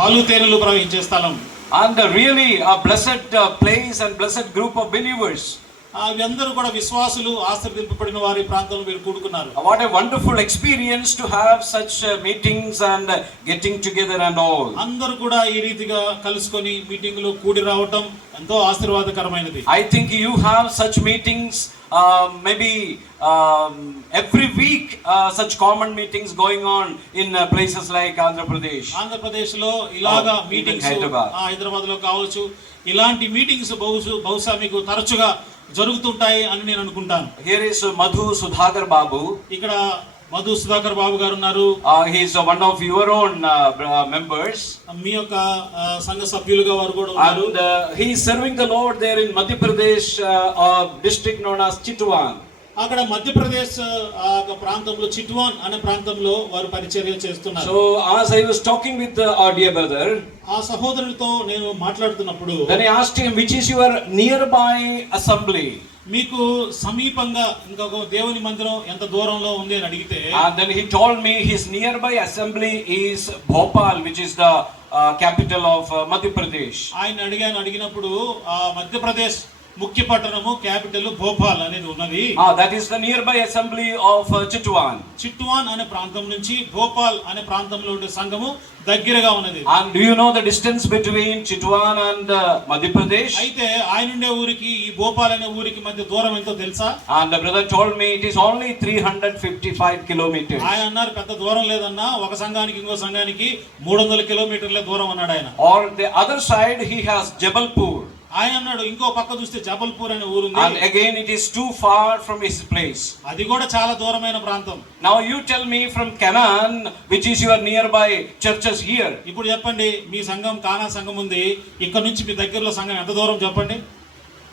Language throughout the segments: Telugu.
పాలు తేనెలు ప్రవహించే స్థలం. And really a blessed place and blessed group of believers. అందరూ కూడా విశ్వాసులు, ఆశీర్వదింపబడిన వారి ప్రాంతంలో మీరు కూడుకున్నారు. What a wonderful experience to have such meetings and getting together and all. అందరూ కూడా ఈ రీతిగా కలుసుకొని మీటింగ్ లో కూడి రావటం ఎంతో ఆశీర్వాదకరమైనది. I think you have such meetings maybe every week, such common meetings going on in places like Andhra Pradesh. Andhra Pradesh లో ఇలాగా మీటింగ్స్, హైదరాబాద్ లో కావచ్చు, ఇలాంటి మీటింగ్స్ బహుశా మీకు తరచుగా జరుగుతుంటాయి అని నేను అనుకుంటాను. Here is Madhu Sudhakar Babu. ఇక్కడ మధు సుధాకర్ బాబు గారు ఉన్నారు. He is one of your own members. మీ యొక్క సంఘ సభ్యులుగా వారు కూడా ఉన్నారు. And he is serving the Lord there in Madhya Pradesh, district known as Chitwan. అక్కడ మధ్యప్రదేశ్ ప్రాంతంలో చిట్వాన్ అనే ప్రాంతంలో వారు పరిచర్య చేస్తున్నారు. So as I was talking with our dear brother, ఆ సహోదరునితో నేను మాట్లాడుతున్నప్పుడు then I asked him, which is your nearby assembly? మీకు సమీపంగా ఇంకొక దేవుని మందిరం ఎంత దూరంలో ఉంది అని అడిగితే, and then he told me his nearby assembly is Bhopal, which is the capital of Madhya Pradesh. ఆయన అడిగినప్పుడు మధ్యప్రదేశ్ ముఖ్య పట్టణము క్యాపిటల్ భోపాల్ అనేది ఉన్నది. That is the nearby assembly of Chitwan. చిట్వాన్ అనే ప్రాంతం నుంచి భోపాల్ అనే ప్రాంతంలో ఉండే సంఘము దగ్గరగా ఉన్నది. And do you know the distance between Chitwan and Madhya Pradesh? అయితే ఆయన ఉండే ఊరికి ఈ భోపాల్ అనే ఊరికి మధ్య దూరం ఎంతో తెలుసా? And the brother told me it is only 355 kilometers. ఆయన అన్నారు పెద్ద దూరం లేదన్నా, ఒక సంఘానికి ఇంకో సంఘానికి 300 కిలోమీటర్ల దూరం అన్నాడు ఆయన. Or the other side he has Jabalpur. ఆయన అన్నాడు ఇంకో పక్క చూస్తే జబల్పూర్ అనే ఊరు ఉంది. And again it is too far from his place. అది కూడా చాలా దూరమైన ప్రాంతం. Now you tell me from Canaan, which is your nearby churches here. ఇప్పుడు చెప్పండి, మీ సంఘం కానా సంఘం ఉంది, ఇక్కడ నుంచి మీ దగ్గరలో సంఘం ఎంత దూరం చెప్పండి?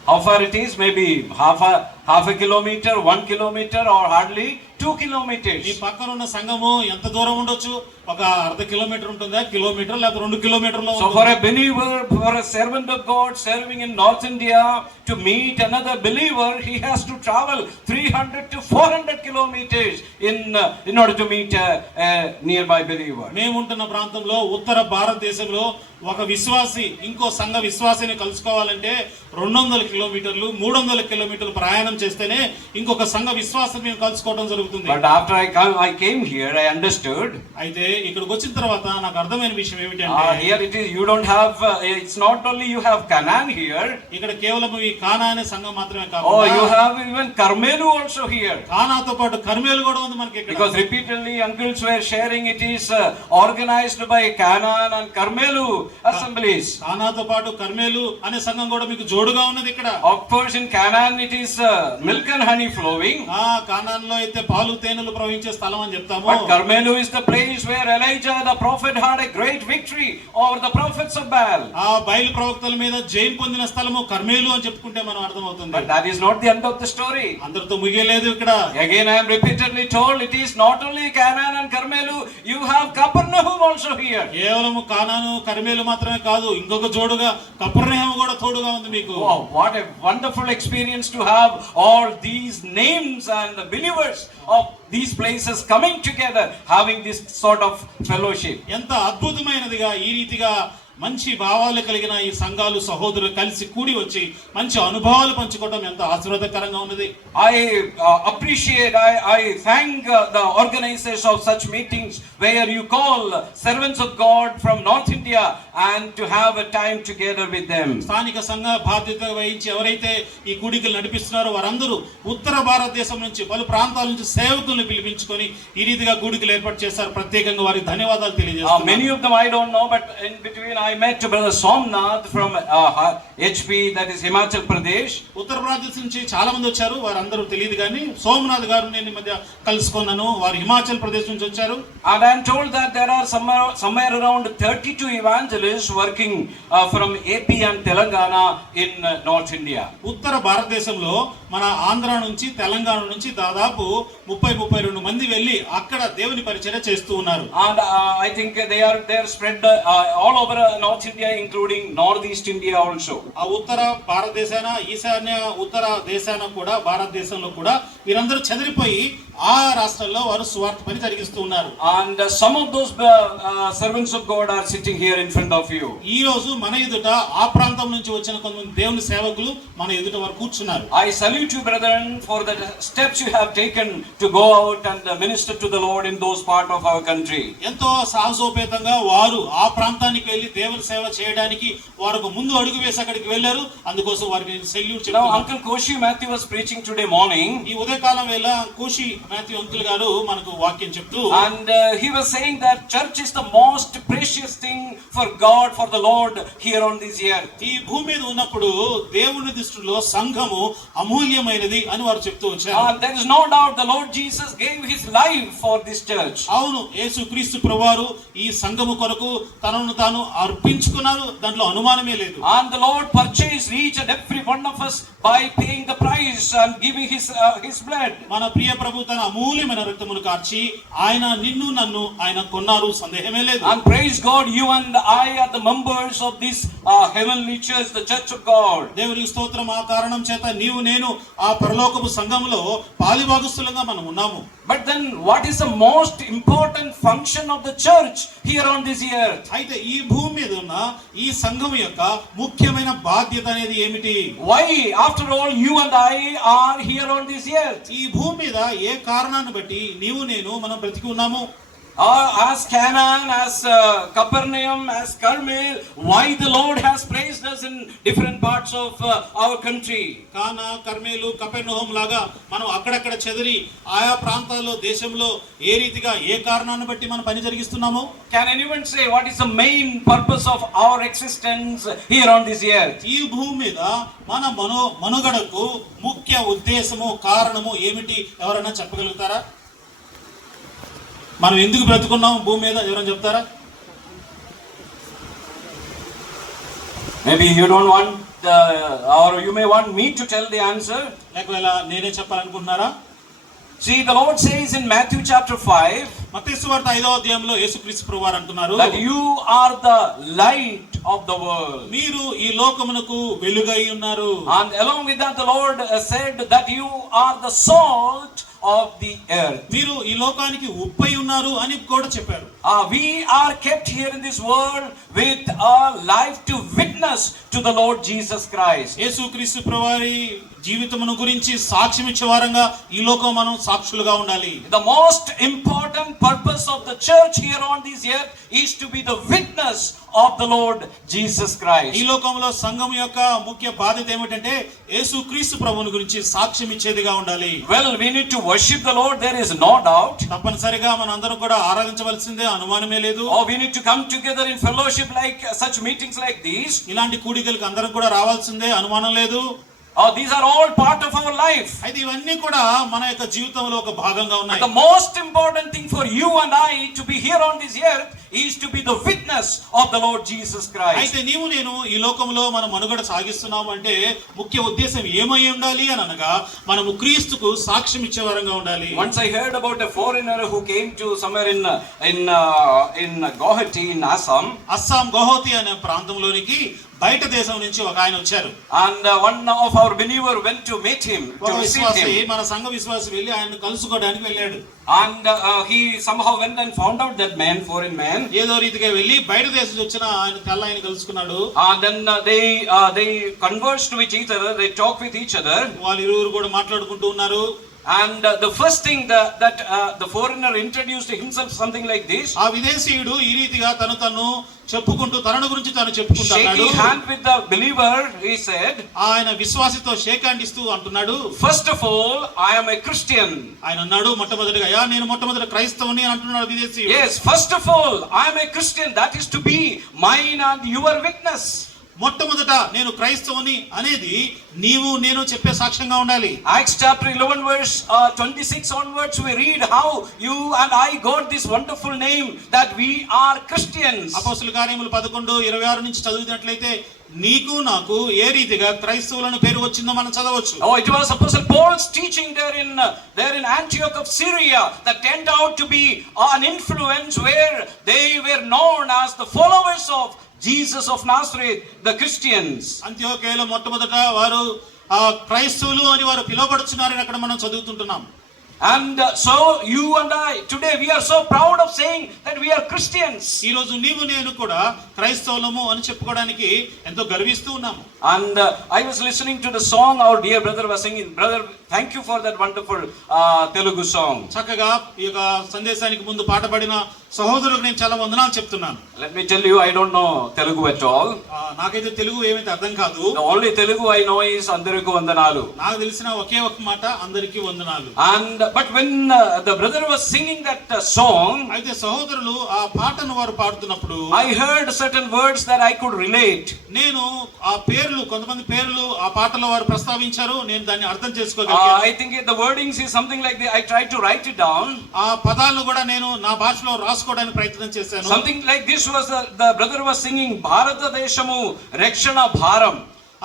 How far it is? Maybe half a kilometer, 1 kilometer, or hardly 2 kilometers. మీ పక్కన ఉన్న సంఘము ఎంత దూరం ఉండొచ్చు? ఒక అర్ధ కిలోమీటర్ ఉంటుందా, కిలోమీటర్ లేదా 2 కిలోమీటర్లు? So for a believer, for a servant of God serving in North India to meet another believer, he has to travel 300 to 400 kilometers in order to meet a nearby believer. మేము ఉంటున్న ప్రాంతంలో ఉత్తర భారతదేశంలో ఒక విశ్వాసి ఇంకో సంఘ విశ్వాసిని కలుసుకోవాలంటే 200 కిలోమీటర్లు 300 కిలోమీటర్లు ప్రయాణం చేస్తేనే ఇంకొక సంఘ విశ్వాసిని కలుసుకోవడం జరుగుతుంది. But after I came here, I understood. అయితే ఇక్కడికి వచ్చిన తర్వాత నాకు అర్థమైన విషయం ఏమిటంటే, here it is, you don't have it's not only you have Canaan here. ఇక్కడ కేవలం ఈ కానా అనే సంఘం మాత్రమే కాదు. Oh, you have even Carmelu also here. కానాతో పాటు కర్మేలు కూడా ఉంది మనకి ఇక్కడ. Because repeatedly uncles were sharing it is organized by Canaan and Carmelu assemblies. కానాతో పాటు కర్మేలు అనే సంఘం కూడా మీకు జోడుగా ఉన్నది ఇక్కడ. Of course in Canaan it is milk and honey flowing. కానాన్లో అయితే పాలు తేనెలు ప్రవహించే స్థలం అని చెప్తాము. But Carmelu is the place where Elijah the prophet had a great victory over the prophets of Baal. బయలు ప్రవక్తల మీద జయం పొందిన స్థలము కర్మేలు అని చెప్పుకుంటే మనం అర్థమవుతుంది. But that is not the end of the story. అందరితో ముగియలేదు ఇక్కడ. Again I am repeatedly told it is not only Canaan and Carmelu, you have Capernaum also here. కేవలం కానాను కర్మేలు మాత్రమే కాదు, ఇంకొక జోడుగా కపెర్నహూము కూడా తోడుగా ఉంది మీకు. Wow, what a wonderful experience to have all these names and the believers of these places coming together, having this sort of fellowship. ఎంత అద్భుతమైనదిగా ఈ రీతిగా మంచి భావాలు కలిగిన ఈ సంఘాలు సహోదరులు కలిసి కూడి వచ్చి మంచి అనుభవాలు పంచుకోవడం ఎంత ఆశీర్వాదకరంగా ఉన్నది. I appreciate, I thank the organizers of such meetings where you call servants of God from North India and to have a time together with them. స్థానిక సంఘ బాధ్యత వహించి ఎవరైతే ఈ కూడికలు నడిపిస్తున్నారో వారందరూ ఉత్తర భారతదేశం నుంచి పలు ప్రాంతాల నుంచి సేవకులను పిలిపించుకొని ఈ రీతిగా కూడికలు ఏర్పాటు చేశారు. ప్రత్యేకంగా వారికి ధన్యవాదాలు తెలియజేస్తున్నాను. Many of them I don't know, but in between I met brother Somnath from HP, that is Himachal Pradesh. Uttar Pradesh నుంచి చాలా మంది వచ్చారు, వారందరూ తెలియదు కానీ సోమనాథ్ గారు నేను మధ్య కలుసుకున్నాను. వారు హిమాచల్ ప్రదేశ్ నుంచి వచ్చారు. And I am told that there are somewhere around 32 evangelists working from AP and Telangana in North India. ఉత్తర భారతదేశంలో మన ఆంధ్ర నుంచి తెలంగాణ నుంచి దాదాపు 30-32 మంది వెళ్ళి అక్కడ దేవుని పరిచర్య చేస్తూ ఉన్నారు. And I think they are spread all over North India, including Northeast India also. ఆ ఉత్తర భారతదేశాన ఈశాన్య ఉత్తర దేశాన కూడా భారతదేశంలో కూడా వీరందరూ చెదిరిపోయి ఆ రాష్ట్రాల్లో వారు సువార్త పని జరిగిస్తూ ఉన్నారు. And some of those servants of God are sitting here in front of you. ఈ రోజు మన ఎదుట ఆ ప్రాంతం నుంచి వచ్చిన కొంతమంది దేవుని సేవకులు మన ఎదుట వారు కూర్చున్నారు. I salute you, brethren, for the steps you have taken to go out and minister to the Lord in those part of our country. ఎంతో సాహసోపేతంగా వారు ఆ ప్రాంతానికి వెళ్ళి దేవుని సేవ చేయడానికి వారు ముందు అడుగు వేసి అక్కడికి వెళ్ళారు. అందుకోసం వారికి సెల్యూట్ Now చెప్తున్నాను. Uncle Koshi Matthew was preaching today morning, ఈ ఉదయకాలం వేళ కోషి మాథ్యూ అంకుల్ గారు మనకు వాక్యం చెప్తూ and he was saying that church is the most precious thing for God, for the Lord here on this earth. ఈ భూమి మీద ఉన్నప్పుడు దేవుని దృష్టిలో సంఘము అమూల్యమైనది అని వారు చెప్తూ వచ్చారు. And there is no doubt the Lord Jesus gave his life for this church. అవును, యేసుక్రీస్తు ప్రభువారు ఈ సంఘము కొరకు తనను తాను అర్పించుకున్నారు, దాంట్లో అనుమానమే లేదు. And the Lord purchased each and every one of us by paying the price and giving his blood. మన ప్రియ ప్రభు తన అమూల్యమైన రక్తమును కార్చి ఆయన నిన్ను నన్ను ఆయన కొన్నారు, సందేహమే లేదు. And praise God, you and I are the members of this heavenly church, the church of God. దేవునికి స్తోత్రం. ఆ కారణం చేత నీవు నేను ఆ పరలోకపు సంఘములో పాలిభాగస్తులుగా మనం ఉన్నాము. But then what is the most important function of the church here on this earth? అయితే ఈ భూమి మీద ఉన్న ఈ సంఘం యొక్క ముఖ్యమైన బాధ్యత అనేది ఏమిటి? Why, after all, you and I are here on this earth? ఈ భూమి మీద ఏ కారణాన్ని బట్టి నీవు నేను మనం బ్రతికి ఉన్నాము? As Canaan, as Capernaum, as Carmel, why the Lord has placed us in different parts of our country? కానా, కర్మేలు, కపెర్నహూం లాగా మనం అక్కడక్కడ చెదిరి ఆయా ప్రాంతాల్లో దేశంలో ఏ రీతిగా ఏ కారణాన్ని బట్టి మనం పని జరిగిస్తున్నాము? Can anyone say what is the main purpose of our existence here on this earth? ఈ భూమి మీద మన మనుగడకు ముఖ్య ఉద్దేశము కారణము ఏమిటి? ఎవరైనా చెప్పగలుగుతారా? మనం ఎందుకు బ్రతుకున్నాం భూమి మీద? ఎవరైనా చెప్తారా? Maybe you don't want or you may want me to tell the answer. లేకపోతే నేనే చెప్పాలనుకుంటున్నారా? See, the Lord says in Matthew chapter 5 మత్తయి సువార్త 5వ అధ్యాయంలో యేసుక్రీస్తు ప్రభువారు అంటున్నారు, that you are the light of the world. మీరు ఈ లోకమునకు వెలుగై ఉన్నారు. And along with that, the Lord said that you are the salt of the earth. మీరు ఈ లోకానికి ఉప్పై ఉన్నారు అని కూడా చెప్పారు. We are kept here in this world with our life to witness to the Lord Jesus Christ. యేసుక్రీస్తు ప్రభువారి జీవితమును గురించి సాక్ష్యం ఇచ్చే వారంగా ఈ లోకం మనం సాక్షులుగా ఉండాలి. The most important purpose of the church here on this earth is to be the witness of the Lord Jesus Christ. ఈ లోకంలో సంఘం యొక్క ముఖ్య బాధ్యత ఏమిటంటే యేసుక్రీస్తు ప్రభువుని గురించి సాక్ష్యం ఇచ్చేదిగా ఉండాలి. Well, we need to worship the Lord, there is no doubt. తప్పనిసరిగా మనం అందరం కూడా ఆరాధించవలసిందే, అనుమానమే లేదు. Or we need to come together in fellowship like such meetings like these. ఇలాంటి కూడికలకు అందరం కూడా రావాల్సిందే, అనుమానం లేదు. These are all part of our life. అయితే ఇవన్నీ కూడా మన యొక్క జీవితంలో ఒక భాగంగా ఉన్నాయి. The most important thing for you and I to be here on this earth is to be the witness of the Lord Jesus Christ. అయితే నీవు నేను ఈ లోకంలో మనం మనుగడ సాగిస్తున్నాము అంటే ముఖ్య ఉద్దేశం ఏమై ఉండాలి అని అనగా మనము క్రీస్తుకు సాక్ష్యం ఇచ్చేవారంగా ఉండాలి. Once I heard about a foreigner who came to somewhere in Guwahati in Assam. Assam Guwahati అనే ప్రాంతంలోనికి బయట దేశం నుంచి ఒక ఆయన వచ్చారు. And one of our believer went to meet him, to receive him. మన సంఘ విశ్వాసి వెళ్ళి ఆయన కలుసుకోవడానికి వెళ్ళాడు. And he somehow went and found out that man, foreign man. ఏదో రీతిగా వెళ్ళి బయట దేశం నుంచి వచ్చిన ఆయన తెల్ల ఆయన కలుసుకున్నాడు. And then they conversed with each other, they talked with each other. వాళ్ళు ఇరువురు కూడా మాట్లాడుకుంటూ ఉన్నారు. And the first thing that the foreigner introduced himself something like this. ఆ విదేశీయుడు ఈ రీతిగా తనను చెప్పుకుంటూ తనను గురించి తాను చెప్పుకుంటున్నాడు. Shaking hand with the believer, he said. ఆయన విశ్వాసితో షేక్ హ్యాండ్ ఇస్తూ అంటున్నాడు, First of all, I am a Christian. ఆయన అన్నాడు మొట్టమొదటిగా, నేను మొట్టమొదటి క్రైస్తవుని అని అంటున్నాడు విదేశీయుడు. Yes, first of all, I am a Christian. That is to be mine and your witness. మొట్టమొదట నేను క్రైస్తవుని అనేది నీవు నేను చెప్పే సాక్ష్యంగా ఉండాలి. Acts chapter 11 verse 26 onwards we read how you and I got this wonderful name that we are Christians. అపోస్తలుల కార్యములు 11:26 నుంచి చదివినట్లయితే నీకు నాకు ఏ రీతిగా క్రైస్తవులను పేరు వచ్చిందో మనం చదవచ్చు. Oh, it was Apostle Paul's teaching there in Antioch of Syria that turned out to be an influence where they were known as the followers of Jesus of Nazareth, the Christians. అంత్యోక్యలో మొట్టమొదట వారు క్రైస్తవులు అని వారు పిలువబడుచున్నారని అక్కడ మనం చదువుతుంటున్నాం. And so you and I today we are so proud of saying that we are Christians. ఈ రోజు నీవు నేను కూడా క్రైస్తవులము అని చెప్పుకోవడానికి ఎంతో గర్విస్తూ ఉన్నాము. And I was listening to the song our dear brother was singing. Brother, thank you for that wonderful Telugu song. చక్కగా ఈ యొక్క సందేశానికి ముందు పాట పాడిన సహోదరులకు నేను చాలా వందనాలు చెప్తున్నాను. Let me tell you, I don't know Telugu at all. నాకైతే తెలుగు ఏమైతే అర్థం కాదు. The only Telugu I know is అందరికీ వందనాలు. నాకు తెలిసిన ఒకే ఒక మాట అందరికీ వందనాలు. And but when the brother was singing that song, అయితే సహోదరులు ఆ పాటను వారు పాడుతున్నప్పుడు I heard certain words that I could relate. నేను ఆ పేర్లు కొంతమంది పేర్లు ఆ పాటలో వారు ప్రస్తావించారు. నేను దాన్ని అర్థం చేసుకోగలిగాను. I think the wordings is something like I tried to write it down. ఆ పదాలను కూడా నేను నా భాషలో రాసుకోవడానికి ప్రయత్నం చేశాను. Something like this was the brother was singing భారతదేశము రక్షణ భారం.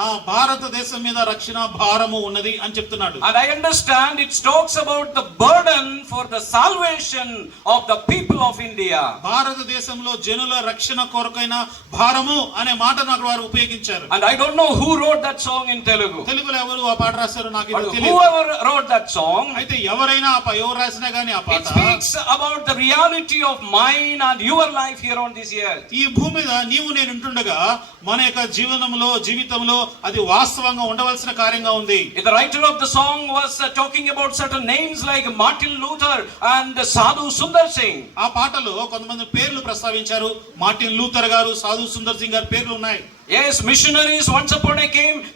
ఆ భారతదేశం మీద రక్షణ భారము ఉన్నది అని చెప్తున్నాడు. And I understand it talks about the burden for the salvation of the people of India. భారతదేశంలో జనుల రక్షణ కొరకైన భారము అనే మాట నాకు వారు ఉపయోగించారు. And I don't know who wrote that song in Telugu. తెలుగులో ఎవరు ఆ పాట రాశారో నాకు తెలియదు. Whoever wrote that song, అయితే ఎవరైనా ఎవరు రాసినా గానీ ఆ పాట it speaks about the reality of mine and your life here on this earth. ఈ భూమి మీద నీవు నేను ఉంటుండగా మన యొక్క జీవితంలో అది వాస్తవంగా ఉండవలసిన కార్యంగా ఉంది. The writer of the song was talking about certain names like Martin Luther and Sadhu Sundar Singh. ఆ పాటలో కొంతమంది పేర్లు ప్రస్తావించారు. మార్టిన్ లూథర్ గారు, సాధు సుందర్ సింగ్ గారి పేర్లు ఉన్నాయి. Yes, missionaries once upon a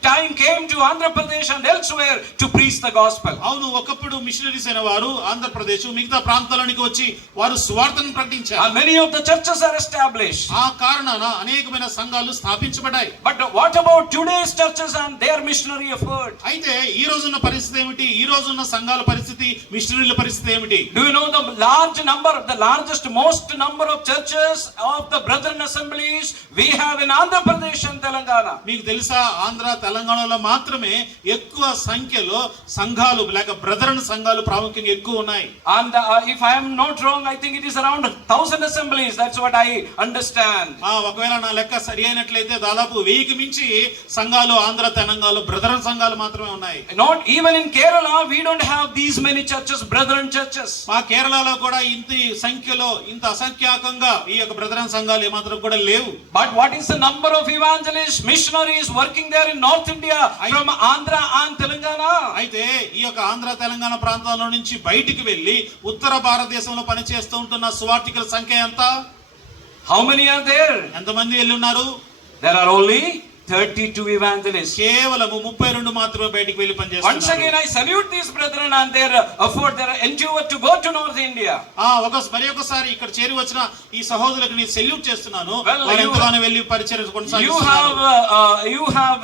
time came to Andhra Pradesh and elsewhere to preach the gospel. అవును, ఒకప్పుడు మిషనరీస్ అయిన వారు ఆంధ్రప్రదేశ్ మిగతా ప్రాంతాలకు వచ్చి వారు సువార్తను ప్రకటించారు. And many of the churches are established. ఆ కారణాన అనేకమైన సంఘాలు స్థాపించబడ్డాయి. But what about today's churches and their missionary effort? అయితే ఈ రోజున్న పరిస్థితి ఏమిటి? ఈ రోజున్న సంఘాల పరిస్థితి, మిషనరీల పరిస్థితి ఏమిటి? Do you know the largest most number of churches of the brethren assemblies we have in Andhra Pradesh and Telangana? మీకు తెలుసా, ఆంధ్ర తెలంగాణలో మాత్రమే ఎక్కువ సంఖ్యలో సంఘాలు లేక బ్రదరన్ సంఘాలు ప్రాముఖ్యంగా ఎక్కువ ఉన్నాయి. And if I am not wrong, I think it is around 1,000 assemblies. That's what I understand. ఒకవేళ నా లెక్క సరి అయినట్లయితే దాదాపు 1000కి మించి సంఘాలు ఆంధ్ర తెలంగాణలో బ్రదరన్ సంఘాలు మాత్రమే ఉన్నాయి. Not even in Kerala we don't have these many churches, brethren churches. మా కేరళలో కూడా ఇంత సంఖ్యలో ఇంత అసంఖ్యాకంగా ఈ యొక్క బ్రదరన్ సంఘాలు ఏమాత్రం కూడా లేవు. But what is the number of evangelists, missionaries working there in North India from Andhra and Telangana? అయితే ఈ యొక్క ఆంధ్ర తెలంగాణ ప్రాంతాల నుంచి బయటికి వెళ్లి ఉత్తర భారతదేశంలో పనిచేస్తూ ఉంటున్న సువార్థికుల సంఖ్య ఎంత? How many are there? ఎంతమంది వెళ్ళి ఉన్నారు? There are only 32 evangelists. కేవలము 32 మాత్రమే బయటికి వెళ్లి పనిచేస్తున్నారు. Once again I salute these brethren and their effort, their endeavor to go to North India. మరి ఒకసారి ఇక్కడ చేరి వచ్చిన ఈ సహోదరులకు నేను సెల్యూట్ చేస్తున్నాను. వారు ఎంతగానో వెళ్ళి పరిచర్య కొనసాగిస్తున్నారు. You have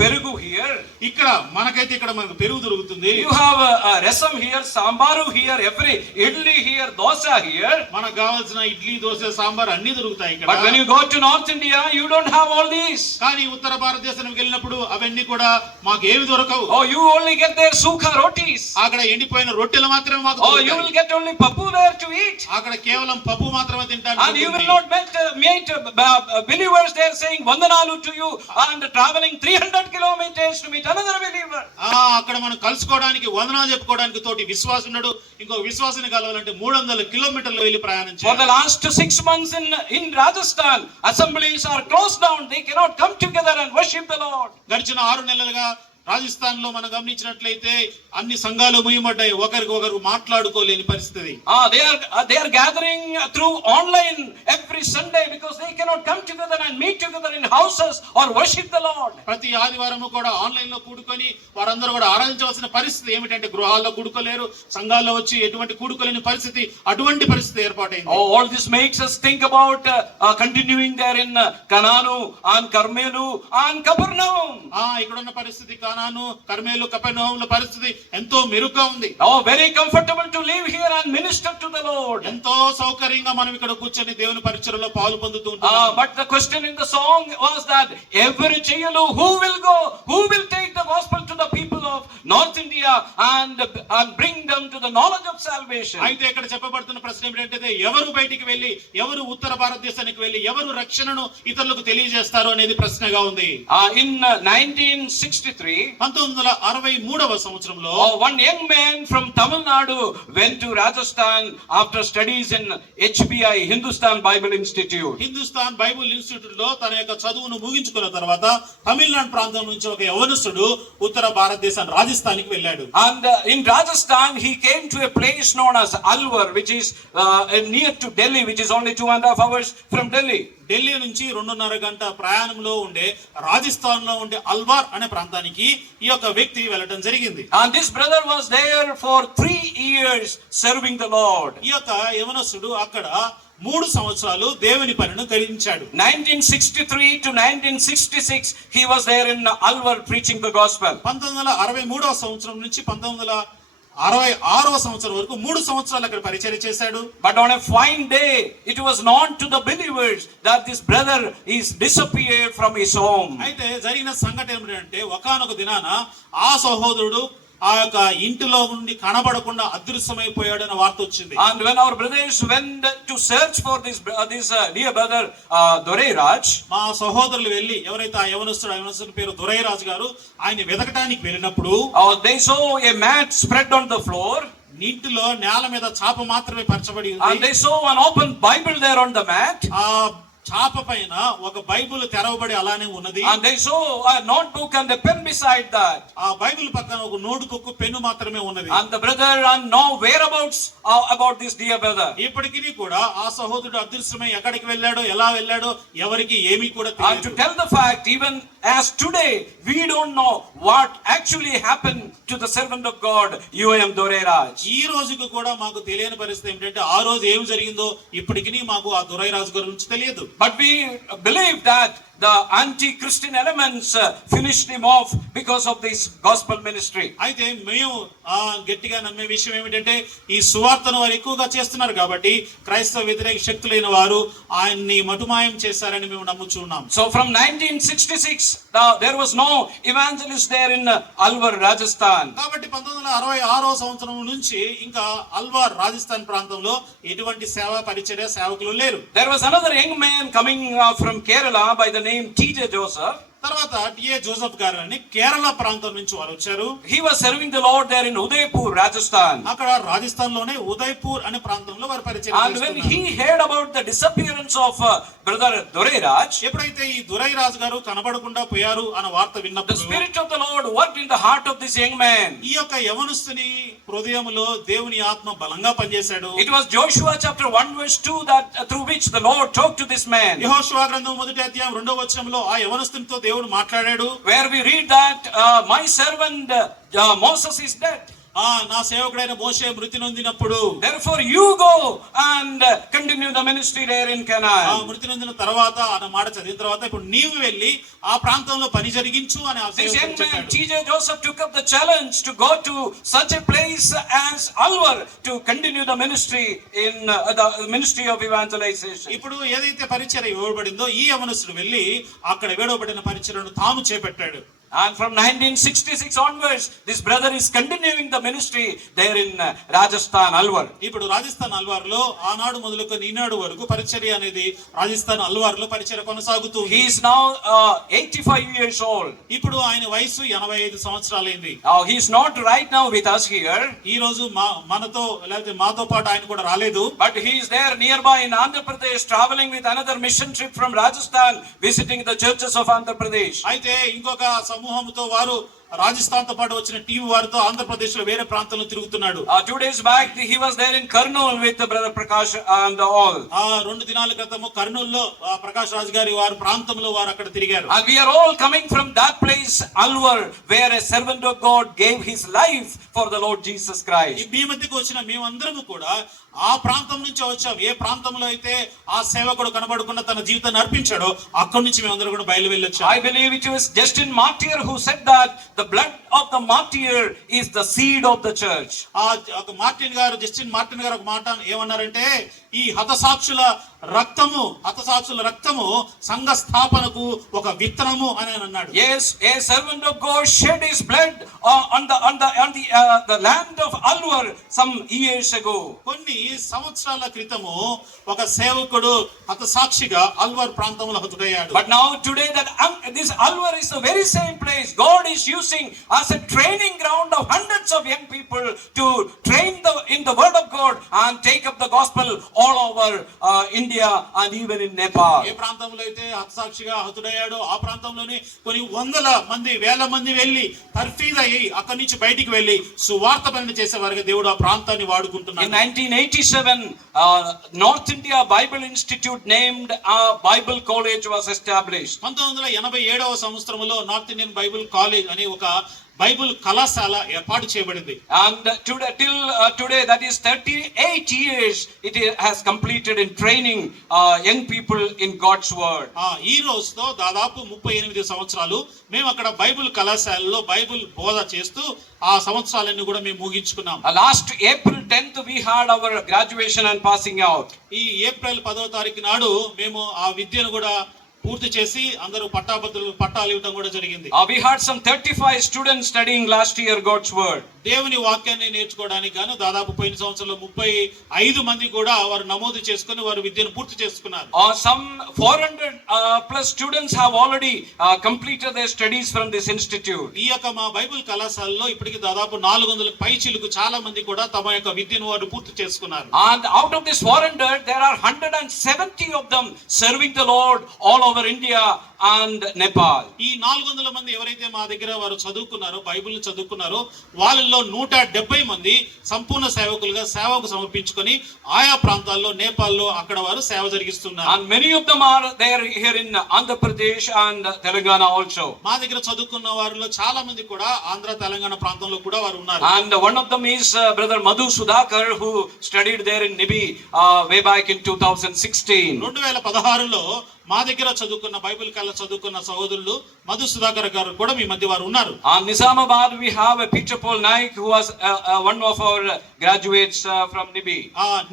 perugu here. ఇక్కడ మనకైతే ఇక్కడ మనకు పెరుగు దొరుకుతుంది. You have rasam here, sambaru here, every idli here, dosa here. మనకు కావాల్సిన ఇడ్లీ, దోశ, సాంబార్ అన్ని దొరుకుతాయి ఇక్కడ. But when you go to North India you don't have all these. కానీ ఉత్తర భారతదేశానికి వెళ్ళినప్పుడు అవన్నీ కూడా మాకు ఏమి దొరకవు. Oh, you only get their sukha rotis. అక్కడ ఎండిపోయిన రొట్టెలు మాత్రమే మాకు దొరుకుతాయి. Oh, you will get only papu there to eat. అక్కడ కేవలం పప్పు మాత్రమే తింటారు. And you will not meet believers there saying vandanalu to you and traveling 300 kilometers to meet another believer. అక్కడ మనం కలుసుకోవడానికి వందనాలు చెప్పుకోవడానికి తోటి విశ్వాసం ఉన్నాడు. ఇంకో విశ్వాసాన్ని కలవాలంటే 300 కిలోమీటర్లు వెళ్ళి ప్రయాణం చేయాలి. For the last 6 months in Rajasthan, assemblies are closed down. They cannot come together and worship the Lord. గడిచిన 6 నెలలుగా రాజస్థాన్ లో మనం గమనించినట్లయితే అన్ని సంఘాలు ముయ్యబడ్డాయి, ఒకరికి ఒకరు మాట్లాడుకోలేని పరిస్థితి. They are gathering through online every Sunday because they cannot come together and meet together in houses or worship the Lord. ప్రతి ఆదివారము కూడా ఆన్లైన్ లో కూడుకొని వారందరూ కూడా ఆరాధించవలసిన పరిస్థితి ఏమిటంటే గృహాల్లో కూడుకోలేరు, సంఘాల్లో వచ్చి ఎటువంటి కూడుకోలేని పరిస్థితి, అటువంటి పరిస్థితి ఏర్పాటైంది. All this makes us think about continuing there in Kananu and Karmelu and Capernaum. ఇక్కడ ఉన్న పరిస్థితి కానాను, కర్మేలు, కపెర్నహూముల పరిస్థితి ఎంతో మెరుగ్గా ఉంది. Very comfortable to live here and minister to the Lord. ఎంతో సౌకర్యంగా మనం ఇక్కడ కూర్చొని దేవుని పరిచర్యలో పాలు పొందుతూ ఉంటాం. But the question in the song was that every chayulu who will go, who will take the gospel to the people of North India and bring them to the knowledge of salvation. అయితే ఇక్కడ చెప్పబడుతున్న ప్రశ్న ఏమిటంటే ఎవరు బయటికి వెళ్ళి, ఎవరు ఉత్తర భారతదేశానికి వెళ్ళి, ఎవరు రక్షణను ఇతరులకు తెలియజేస్తారు అనేది ప్రశ్నగా ఉంది. In 1963, 1963వ సంవత్సరంలో one young man from Tamil Nadu went to Rajasthan after studies in HBI, Hindustan Bible Institute. Hindustan Bible institute లో తన యొక్క చదువును ముగించుకున్న తర్వాత తమిళనాడు ప్రాంతం నుంచి ఒక యవనస్తుడు ఉత్తర భారతదేశం రాజస్థాన్ కి వెళ్ళాడు. And in Rajasthan he came to a place known as Alwar, which is near to Delhi, which is only 2.5 hours from Delhi. Delhi నుంచి 2.5 గంట ప్రయాణంలో ఉండే రాజస్థాన్ లో ఉండే అల్వార్ అనే ప్రాంతానికి ఈ యొక్క వ్యక్తి వెళ్ళడం జరిగింది. And this brother was there for 3 years serving the Lord. ఈ యొక్క యవనస్తుడు అక్కడ 3 సంవత్సరాలు దేవుని పనిని గ్రహించాడు. 1963 to 1966 he was there in Alwar preaching the gospel. 1963వ సంవత్సరం నుంచి 1966వ సంవత్సరం వరకు 3 సంవత్సరాలు అక్కడ పరిచర్య చేశాడు. But on a fine day it was known to the believers that this brother is disappeared from his home. అయితే జరిగిన సంఘటన ఏమిటంటే ఒకానొక దినాన ఆ సహోదరుడు ఆ యొక్క ఇంటిలో నుండి కనబడకుండా అదృశ్యమైపోయాడు అనే వార్త వచ్చింది. And when our brothers went to search for this dear brother Dorairaj, మా సహోదరులు వెళ్ళి ఎవరైతే ఆ యవనస్తుడి పేరు దొరైరాజు గారు, ఆయన వెతకడానికి వెళ్ళినప్పుడు they saw a mat spread on the floor. నీటిలో నేల మీద చాప మాత్రమే పరచబడి ఉంది. And they saw an open Bible there on the mat. ఆ చాప పైన ఒక బైబిల్ తెరవబడి అలానే ఉన్నది. And they saw a notebook and a pen beside that. ఆ బైబిల్ పక్కన ఒక నోట్ బుక్, పెన్ను మాత్రమే ఉన్నది. And the brother and no whereabouts about this dear brother. ఇప్పటికీ కూడా ఆ సహోదరుడు అదృశ్యమై ఎక్కడికి వెళ్ళాడో, ఎలా వెళ్ళాడో ఎవరికి ఏమీ కూడా And తెలియదు. to tell the fact, even as today we don't know what actually happened to the servant of God UM Dorairaj. ఈ రోజుకు కూడా మాకు తెలియని పరిస్థితి ఏమిటంటే ఆ రోజు ఏం జరిగిందో ఇప్పటికీ మాకు ఆ దొరైరాజు గురించి తెలియదు. But we believe that the anti-Christian elements finished him off because of this gospel ministry. అయితే మేము గట్టిగా నమ్మే విషయం ఏమిటంటే ఈ సువార్తను వారు ఎక్కువగా చేస్తున్నారు కాబట్టి క్రైస్తవ వ్యతిరేక శక్తులైన వారు ఆయన్ని మటుమాయం చేశారని మేము నమ్ముచున్నాం. So from 1966 there was no evangelist there in Alwar, Rajasthan. కాబట్టి 1966వ సంవత్సరం నుంచి ఇంకా అల్వార్ రాజస్థాన్ ప్రాంతంలో ఎటువంటి సేవ పరిచర్య సేవకులు లేరు. There was another young man coming from Kerala by the name T.J. Joseph. తర్వాత టిఏ జోసెఫ్ గారు అని కేరళ ప్రాంతం నుంచి వారు వచ్చారు. He was serving the Lord there in Udaipur, Rajasthan. అక్కడ రాజస్థాన్ లోనే ఉదయపూర్ అనే ప్రాంతంలో వారు పరిచయం And when he heard about the disappearance of brother Dorairaj, ఎప్పుడైతే ఈ దొరైరాజు గారు కనబడకుండా పోయారు అన్న వార్త the విన్నప్పుడు spirit of the Lord worked in the heart of this young man. ఈ యొక్క యవనస్తుని హృదయంలో దేవుని ఆత్మ బలంగా పనిచేశాడు. It was Joshua chapter 1 verse 2 that through which the Lord talked to this man. యెహోషువ గ్రంథం 1వ అధ్యాయం 2వ వచనంలో ఆ యవనస్తునితో దేవుడు మాట్లాడాడు. Where we read that my servant Moses is dead. నా సేవకుడైన మోషే మృతి నొందినప్పుడు Therefore you go and continue the ministry there in Canaan. మృతి నొందిన తర్వాత ఆ మాట చదివిన తర్వాత ఇప్పుడు నీవు వెళ్ళి ఆ ప్రాంతంలో పని జరిగించు అని ఆ This young సేవకుడు man చెప్పాడు. T.J. Joseph took up the challenge to go to such a place as Alwar to continue the ministry in the ministry of evangelization. ఇప్పుడు ఏదైతే పరిచర్య ఇవ్వబడిందో ఈ యవనస్తుడు వెళ్ళి అక్కడ ఇవ్వబడిన పరిచర్యను తాను చేపట్టాడు. And from 1966 onwards, this brother is continuing the ministry there in Rajasthan, Alwar. ఇప్పుడు రాజస్థాన్ అల్వార్ లో ఆనాడు మొదలుకొని ఈనాడు వరకు పరిచర్య అనేది రాజస్థాన్ అల్వార్ లో పరిచర్య కొనసాగుతుంది. He is now 85 years old. ఇప్పుడు ఆయన వయసు 85 సంవత్సరాలైంది. He is not right now with us here. ఈ రోజు మనతో లేకపోతే మాతో పాటు ఆయన కూడా రాలేదు. But he is there nearby in Andhra Pradesh, traveling with another mission trip from Rajasthan, visiting the churches of Andhra Pradesh. అయితే ఇంకొక సమూహంతో వారు రాజస్థాన్ తో పాటు వచ్చిన టీం వారితో ఆంధ్రప్రదేశ్ లో వేరే ప్రాంతంలో తిరుగుతున్నాడు. 2 days back he was there in Kurnool with brother Prakash and all. 2 దినాల క్రితము కర్నూలులో ప్రకాష్ రాజ్ గారి వారి ప్రాంతంలో వారు అక్కడ తిరిగారు. And we are all coming from that place, Alwar, where a servant of God gave his life for the Lord Jesus Christ. ఈ మధ్యకు వచ్చిన మేమందరము కూడా ఆ ప్రాంతం నుంచి వచ్చాం. ఏ ప్రాంతంలో అయితే ఆ సేవకుడు కనబడకుండా తన జీవితాన్ని అర్పించాడో అక్కడి నుంచి మేమందరం కూడా బయలు వెళ్ళొచ్చాం. I believe it was Justin Martyr who said that the blood of the martyr is the seed of the church. Justin Martin గారు ఒక మాట ఏమన్నారంటే, ఈ హతసాక్షుల రక్తము సంఘ స్థాపనకు ఒక విత్తనము అని అన్నాడు. Yes, a servant of God shed his blood on the land of Alwar some years ago. కొన్ని సంవత్సరాల క్రితము ఒక సేవకుడు హతసాక్షిగా అల్వర్ ప్రాంతంలో హతుడయ్యాడు. But now today this Alwar is the very same place God is using as a training ground of hundreds of young people to train in the word of God and take up the gospel all over India and even in Nepal. ఏ ప్రాంతంలో అయితే హతసాక్షిగా హతుడయ్యాడో ఆ ప్రాంతంలోనే కొన్ని వేల మంది వెళ్ళి తర్ఫీదు అయ్యి అక్కడి నుంచి బయటికి వెళ్ళి సువార్త పని చేసేవారుగా దేవుడు ఆ ప్రాంతాన్ని వాడుకుంటున్నాడు. In 1987 North India Bible Institute named a Bible college was established. 1987వ సంవత్సరంలో నార్త్ ఇండియన్ బైబిల్ కాలేజ్ అనే ఒక బైబిల్ కళాశాల ఏర్పాటు చేయబడింది. And till today, that is 38 years, it has completed in training young people in God's word. ఈ రోజుతో దాదాపు 38 సంవత్సరాలు మేము అక్కడ బైబిల్ కళాశాలలో బైబిల్ బోధ చేస్తూ ఆ సంవత్సరాలన్నీ కూడా మేము ముగించుకున్నాం. Last April 10th we had our graduation and passing out. ఈ ఏప్రిల్ 10వ తారీఖు నాడు మేము ఆ విద్యను కూడా పూర్తి చేసి అందరూ పట్టాలు ఇవ్వడం కూడా జరిగింది. We had some 35 students studying last year God's word. దేవుని వాక్యాన్ని నేర్చుకోవడానికి గాను దాదాపు పోయిన సంవత్సరంలో 35 మంది కూడా వారు నమోదు చేసుకుని వారు విద్యను పూర్తి చేసుకున్నారు. Some 400 plus students have already completed their studies from this institute. ఈ యొక్క మా బైబిల్ కళాశాలలో ఇప్పటికి దాదాపు 400 పైచిలకు చాలా మంది కూడా తమ యొక్క విద్యను వారు పూర్తి చేసుకున్నారు. And out of this 400 there are 170 of them serving the Lord all over India and Nepal. ఈ 400 మంది ఎవరైతే మా దగ్గర వారు చదువుకున్నారో బైబిల్ చదువుకున్నారో వాళ్ళలో 170 మంది సంపూర్ణ సేవకులుగా సేవకు సమర్పించుకొని ఆయా ప్రాంతాల్లో నేపాల్లో అక్కడ వారు సేవ జరిగిస్తున్నారు. And many of them are there here in Andhra Pradesh and Telangana also. మా దగ్గర చదువుకున్న వారిలో చాలా మంది కూడా ఆంధ్ర తెలంగాణ ప్రాంతంలో కూడా వారు ఉన్నారు. And one of them is brother Madhu Sudhakar who studied there in Nibi way back in 2016. 2016లో మా దగ్గర చదువుకున్న బైబిల్ కళ చదువుకున్న సహోదరులు మధు సుధాకర్ గారు కూడా మీ మధ్య వారు ఉన్నారు. On Nizamabad we have a Peter Paul Naik who was one of our graduates from Nibi.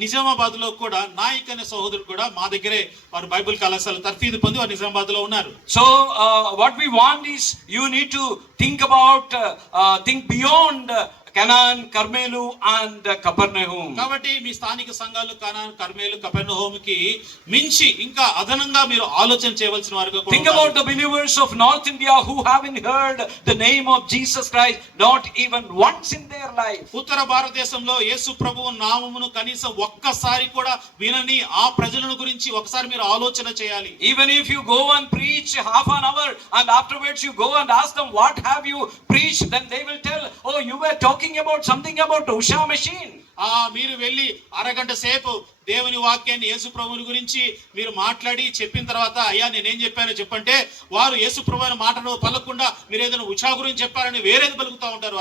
Nizamabad లో కూడా నాయక్ అనే సహోదరుడు కూడా మా దగ్గరే వారు బైబిల్ కళాశాల తర్ఫీదు పొంది వారు నిజామాబాద్ లో ఉన్నారు. So what we want is you need to think beyond Canaan, Carmelu and Capernaum. కాబట్టి మీ స్థానిక సంఘాలు కనాన్, కర్మేలు, కపెర్నహూముకి మించి ఇంకా అదనంగా మీరు ఆలోచన చేయవలసిన వారుగా కూడా Think about the believers of North India who haven't heard the name of Jesus Christ not even once in their life. ఉత్తర భారతదేశంలో యేసు ప్రభువు నామమును కనీసం ఒక్కసారి కూడా వినని ఆ ప్రజలను గురించి ఒకసారి మీరు ఆలోచన చేయాలి. Even if you go and preach half an hour and afterwards you go and ask them what have you preached, then they will tell, oh, you were talking about something about Usha machine. మీరు వెళ్ళి అరగంట సేపు దేవుని వాక్యాన్ని యేసు ప్రభువుని గురించి మీరు మాట్లాడి చెప్పిన తర్వాత అయ్యా నేనేం చెప్పానో చెప్పంటే వారు యేసు ప్రభువుని మాటను పలకకుండా మీరు ఏదైనా ఉషా గురించి చెప్పారని వేరేది పలుకుతా ఉంటారు.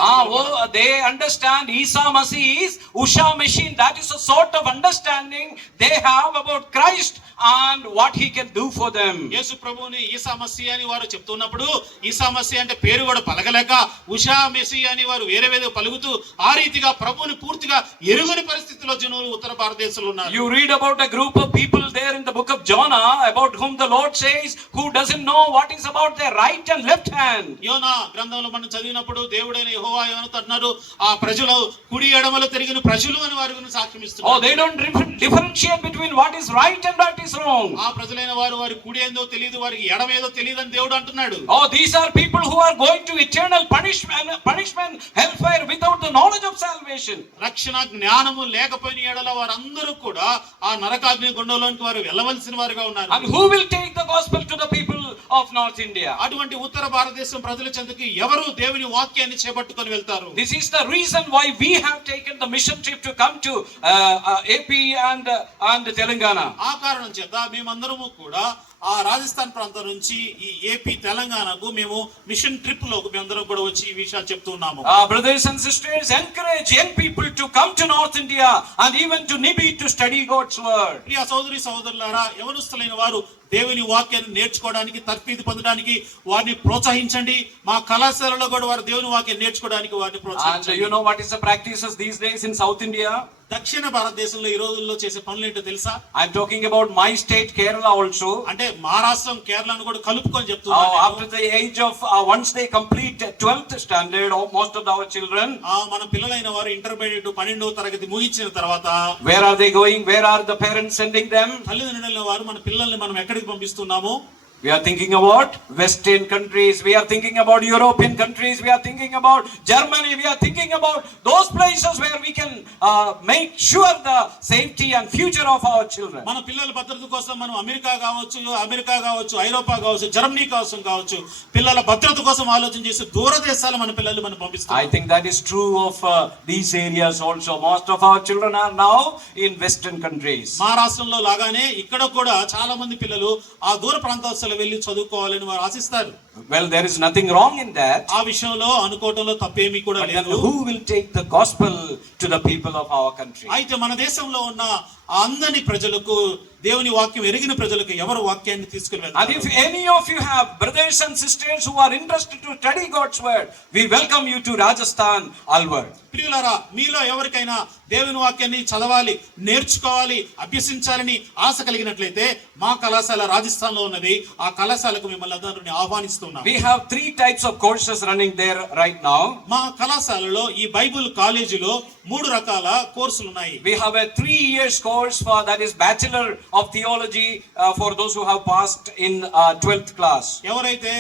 They understand Isa Masih is Usha machine. That is a sort of understanding they have about Christ and what he can do for them. యేసు ప్రభువుని ఈసా మసీహ్ అని వారు చెప్తున్నప్పుడు ఈసా మసీహ్ అంటే పేరు కూడా పలకలేక ఉషా మెసీహ్ అని వారు వేరే పలుకుతూ ఆ రీతిగా ప్రభువుని పూర్తిగా ఎరుగని పరిస్థితిలో జనులు ఉత్తర భారతదేశంలో ఉన్నారు. You read about a group of people there in the book of Jonah about whom the Lord says who doesn't know what is about their right and left hand. యోనా గ్రంథంలో మనం చదివినప్పుడు దేవుడైన యెహోవా యోనాతో అన్నారు ఆ ప్రజలు కుడి ఎడమలు తిరిగిన ప్రజలు అని వారి గురించి సాక్ష్యం ఇస్తున్నారు. Oh, they don't differentiate between what is right and what is wrong. ఆ ప్రజలైన వారి కుడి ఏందో తెలియదు వారికి ఎడమ ఏదో తెలియదు అని దేవుడు అంటున్నాడు. Oh, these are people who are going to eternal punishment hellfire without the knowledge of salvation. రక్షణ జ్ఞానము లేకపోయిన ఎడల వారందరూ కూడా ఆ నరకాగ్ని గుండంలోనికి వారు వెళ్ళవలసిన వారుగా ఉన్నారు. And who will take the gospel to the people of North India. అటువంటి ఉత్తర భారతదేశం ప్రజల చెంతకి ఎవరు దేవుని వాక్యాన్ని చేపట్టుకొని వెళ్తారు? This is the reason why we have taken the mission trip to come to AP and Telangana. ఆ కారణం చేత మేమందరము కూడా ఆ రాజస్థాన్ ప్రాంతం నుంచి ఈ ఏపీ తెలంగాణకు మేము మిషన్ ట్రిప్ లోకి మేమందరం కూడా వచ్చి ఈ విషయాలు చెప్తూ ఉన్నాము. Brothers and sisters, encourage young people to come to North India and even to Nibi to study God's word. ప్రియ సోదరి సోదరులారా, యవనస్తులైన వారు దేవుని వాక్యాన్ని నేర్చుకోవడానికి, తర్ఫీదు పొందడానికి వారిని ప్రోత్సహించండి. మా కళాశాలలో కూడా వారు దేవుని వాక్యాన్ని నేర్చుకోవడానికి వారిని And ప్రోత్సహించండి. you know what is the practices these days in South India? దక్షిణ భారతదేశంలో ఈ రోజుల్లో చేసే పనులు ఏంటో తెలుసా? I'm talking about my state, Kerala also. అంటే మహారాష్ట్రం, కేరళను కూడా కలుపుకొని చెప్తున్నాను. After the age of once they complete 12th standard, most of our children, మన పిల్లలైన వారు ఇంటర్మీడియట్ 12వ తరగతి ముగించిన తర్వాత where are they going? Where are the parents sending them? తల్లిదండ్రుల వారు మన పిల్లల్ని మనం ఎక్కడికి పంపిస్తున్నాము? We are thinking about Western countries. We are thinking about European countries. We are thinking about Germany. We are thinking about those places where we can make sure the safety and future of our children. మన పిల్లల భద్రత కోసం మనం అమెరికా కావచ్చు, ఐరోపా కావచ్చు, జర్మనీ కావచ్చు, పిల్లల భద్రత కోసం ఆలోచన చేసి దూర దేశాలు మన పిల్లలు మనం పంపిస్తాం. I think that is true of these areas also. Most of our children are now in Western countries. మహారాష్ట్రంలో లాగానే ఇక్కడ కూడా చాలా మంది పిల్లలు ఆ దూర ప్రాంతాలకు వెళ్ళి చదువుకోవాలని వారు ఆశిస్తారు. Well, there is nothing wrong in that. ఆ విషయంలో అనుకోవటంలో తప్పేమీ కూడా But then లేదు. who will take the gospel to the people of our country? అయితే మన దేశంలో ఉన్న అందరి ప్రజలకు, దేవుని వాక్యం ఎరిగిన ప్రజలకు ఎవరు వాక్యాన్ని తీసుకుని And వెళ్తారు? if any of you have brothers and sisters who are interested to study God's word, we welcome you to Rajasthan, Alwar. ప్రియులారా, మీలో ఎవరికైనా దేవుని వాక్యాన్ని చదవాలి, నేర్చుకోవాలి, అభ్యసించాలని ఆశ కలిగినట్లయితే మా కళాశాల రాజస్థాన్ లో ఉన్నది. ఆ కళాశాలకు మిమ్మల్ని అందరినీ ఆహ్వానిస్తున్నాం. We have 3 types of courses running there right now. మా కళాశాలలో ఈ బైబిల్ కాలేజీలో 3 రకాల కోర్సులు ఉన్నాయి. We have a 3 years course for that is Bachelor of Theology for those who have passed in 12th class. ఎవరైతే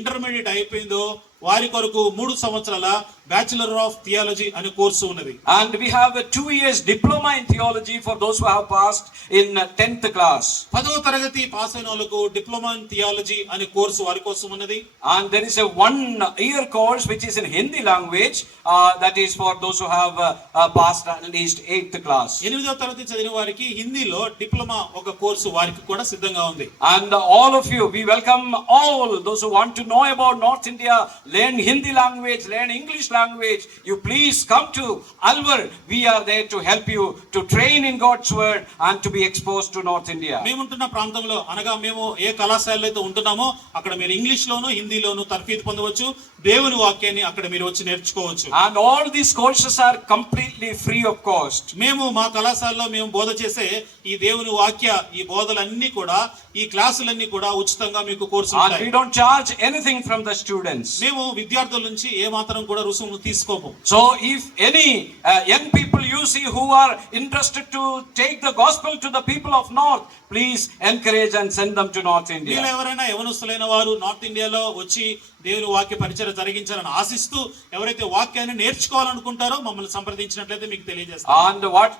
ఇంటర్మీడియట్ అయిపోయిందో వారి కొరకు 3 సంవత్సరాల బ్యాచిలర్ ఆఫ్ థియాలజీ అనే కోర్సు ఉన్నది. And we have a 2 years diploma in theology for those who have passed in 10th class. 10వ తరగతి పాస్ అయిన వాళ్ళకు డిప్లొమా ఇన్ థియాలజీ అనే కోర్సు వారి కోసం ఉన్నది. And there is a 1 year course which is in Hindi language that is for those who have passed at least 8th class. 8వ తరగతి చదివిన వారికి హిందీలో డిప్లొమా ఒక కోర్సు వారికి కూడా సిద్ధంగా ఉంది. And all of you, we welcome all those who want to know about North India, learn Hindi language, learn English language. You please come to Alwar. We are there to help you to train in God's word and to be exposed to North India. మేముంటున్న ప్రాంతంలో అనగా మేము ఏ కళాశాలలో అయితే ఉంటున్నామో అక్కడ మీరు ఇంగ్లీష్ లోను హిందీలోను తర్ఫీదు పొందవచ్చు. దేవుని వాక్యాన్ని అక్కడ మీరు వచ్చి నేర్చుకోవచ్చు. And all these courses are completely free of cost. మేము మా కళాశాలలో మేము బోధ చేసే ఈ దేవుని వాక్య ఈ బోధలన్నీ కూడా, ఈ క్లాసులన్నీ కూడా ఉచితంగా మీకు కోర్సు And ఉంటాయి. we don't charge anything from the students. మేము విద్యార్థుల నుంచి ఏ మాత్రం కూడా రుసుము తీసుకోము. So if any young people you see who are interested to take the gospel to the people of North, please encourage and send them to North మీలో India. ఎవరైనా యవనస్తులైన వారు నార్త్ ఇండియాలో వచ్చి దేవుని వాక్య పరిచయం జరిగించాలని ఆశిస్తూ ఎవరైతే వాక్యాన్ని నేర్చుకోవాలనుకుంటారో మమ్మల్ని సంప్రదించినట్లయితే మీకు తెలియజేస్తాం. And what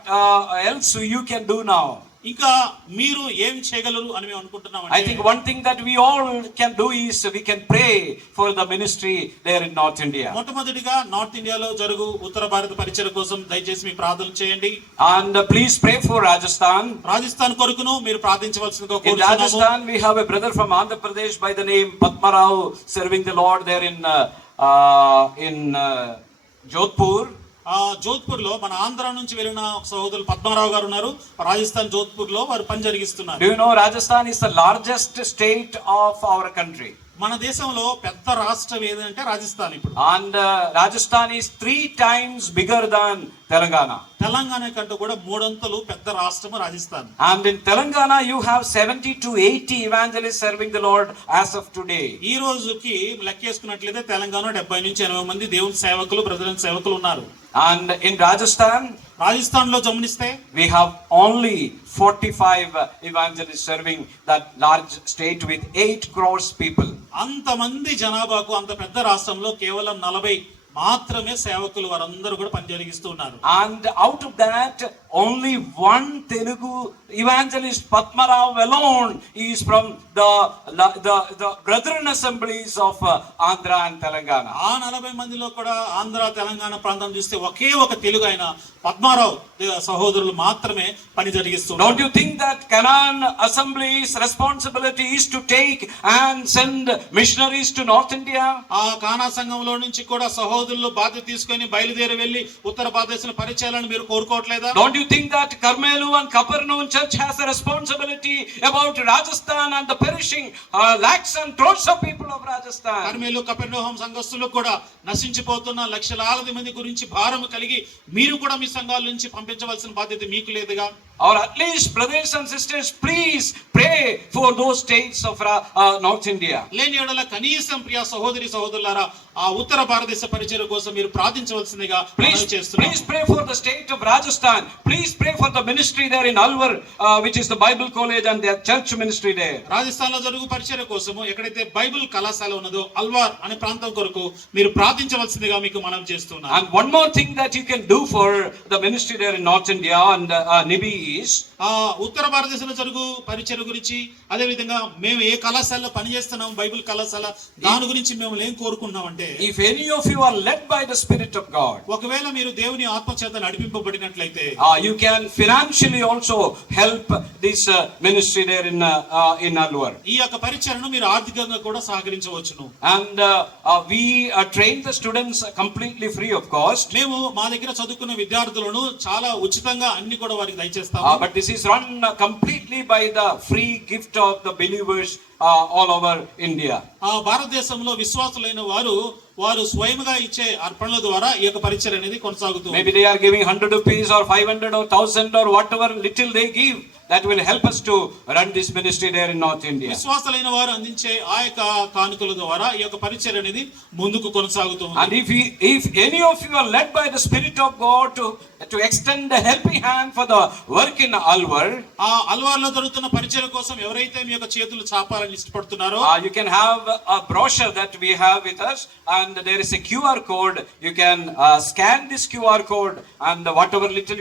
else you can do now? ఇంకా మీరు ఏం చేయగలరు అని మేము అనుకుంటున్నాం. I think one thing that we all can do is we can pray for the ministry there in North India. మొట్టమొదటిగా నార్త్ ఇండియాలో జరుగు ఉత్తర భారత పరిచయం కోసం దయచేసి మీ ప్రార్థన చేయండి. And please pray for Rajasthan. Rajasthan కొరకును మీరు ప్రార్థించవలసిందిగా In కోరుతున్నాము. Rajasthan we have a brother from Andhra Pradesh by the name Padma Rao serving the Lord there in Jodhpur. Jodhpur లో మన ఆంధ్ర నుంచి వెళ్ళిన సహోదరులు పద్మారావు గారు ఉన్నారు. రాజస్థాన్ జోధ్పూర్ లో వారు పని జరిగిస్తున్నారు. Do you know Rajasthan is the largest state of our country? మన దేశంలో పెద్ద రాష్ట్రం ఏదంటే రాజస్థాన్. ఇప్పుడు And Rajasthan is 3 times bigger than Telangana. Telangana కంటే కూడా 3 అంతలు పెద్ద రాష్ట్రం Rajasthan. And in Telangana you have 70 to 80 evangelists serving the Lord as of today. ఈ రోజుకి లెక్కేసుకున్నట్లయితే తెలంగాణ 70 నుంచి 80 మంది దేవుని సేవకులు, బ్రదరన్ సేవకులు ఉన్నారు. And in Rajasthan రాజస్థాన్ లో గమనిస్తే we have only 45 evangelists serving that large state with 8 crores people. అంతమంది జనాభాకు అంత పెద్ద రాష్ట్రంలో కేవలం 40 మాత్రమే సేవకులు వారందరూ కూడా పని జరిగిస్తూ ఉన్నారు. And out of that only one Telugu evangelist, Padmarao alone, is from the brethren assemblies of Andhra and Telangana. ఆ 40 మందిలో కూడా ఆంధ్ర తెలంగాణ ప్రాంతం చూస్తే ఒకే ఒక తెలుగు ఆయన పద్మారావు సహోదరులు మాత్రమే పని జరిగిస్తున్నారు. Don't you think that Canaan Assembly's responsibility is to take and send missionaries to North India? ఆ కానా సంఘంలో నుంచి కూడా సహోదరులు బాధ్యత తీసుకొని బయలుదేరి వెళ్లి ఉత్తర భారతదేశంలో పరిచయాలను మీరు కోరుకోవట్లేదా? Don't you think that Carmelu and Kaparnaum church has a responsibility about Rajasthan and the perishing lakhs and crores of people of Rajasthan? Carmel కపెర్నహూం సంఘస్థులు కూడా నశించిపోతున్న లక్షలాది మంది గురించి భారం కలిగి మీరు కూడా మీ సంఘాల నుంచి పంపించవలసిన బాధ్యత మీకు లేదుగా? Or at least, brothers and sisters, please pray for those states of North India. లేని ఎడల కనీసం ప్రియ సహోదరి సహోదరులారా ఆ ఉత్తర భారతదేశ పరిచయం కోసం మీరు ప్రార్థించవలసిందిగా మనవి చేస్తున్నాను. Please pray for the state of Rajasthan. Please pray for the ministry there in Alwar, which is the Bible college and their church ministry there. Rajasthan లో జరుగు పరిచయం కోసము ఎక్కడైతే బైబిల్ కళాశాల ఉన్నదో అల్వార్ అనే ప్రాంతం కొరకు మీరు ప్రార్థించవలసిందిగా మీకు మనవి చేస్తున్నాను. And one more thing that you can do for the ministry there in North India and Nibi is, ఆ ఉత్తర భారతదేశంలో జరుగు పరిచయం గురించి అదే విధంగా మేము ఏ కళాశాలలో పనిచేస్తున్నాం బైబిల్ కళాశాల దాని గురించి మేము ఏం కోరుకున్నామంటే, if any of you are led by the Spirit of God, ఒకవేళ మీరు దేవుని ఆత్మ చేత నడిపింపబడినట్లయితే you can financially also help this ministry there in Alwar. ఈ యొక్క పరిచయను మీరు ఆర్థికంగా కూడా సహకరించవచ్చును. And we train the students completely free of cost. మేము మా దగ్గర చదువుకున్న విద్యార్థులను చాలా ఉచితంగా అన్ని కూడా వారికి దయచేస్తాము. But this is run completely by the free gift of the believers all over India. ఆ భారతదేశంలో విశ్వాసులైన వారు స్వయంగా ఇచ్చే అర్పణల ద్వారా ఈ యొక్క పరిచయం అనేది కొనసాగుతుంది. Maybe they are giving 100 rupees or 500 or 1000 or whatever little they give, that will help us to run this ministry there in North India. విశ్వాసులైన వారు అందించే ఆ యొక్క కానుకల ద్వారా ఈ యొక్క పరిచయం అనేది ముందుకు కొనసాగుతుంది. And if any of you are led by the Spirit of God to extend a helping hand for the work in Alwar, ఆ అల్వార్లో జరుగుతున్న పరిచయం కోసం ఎవరైతే మీ యొక్క చేతులు చాపాలని ఇష్టపడుతున్నారో, you can have a brochure that we have with us, and there is a QR code. You can scan this QR code, and whatever little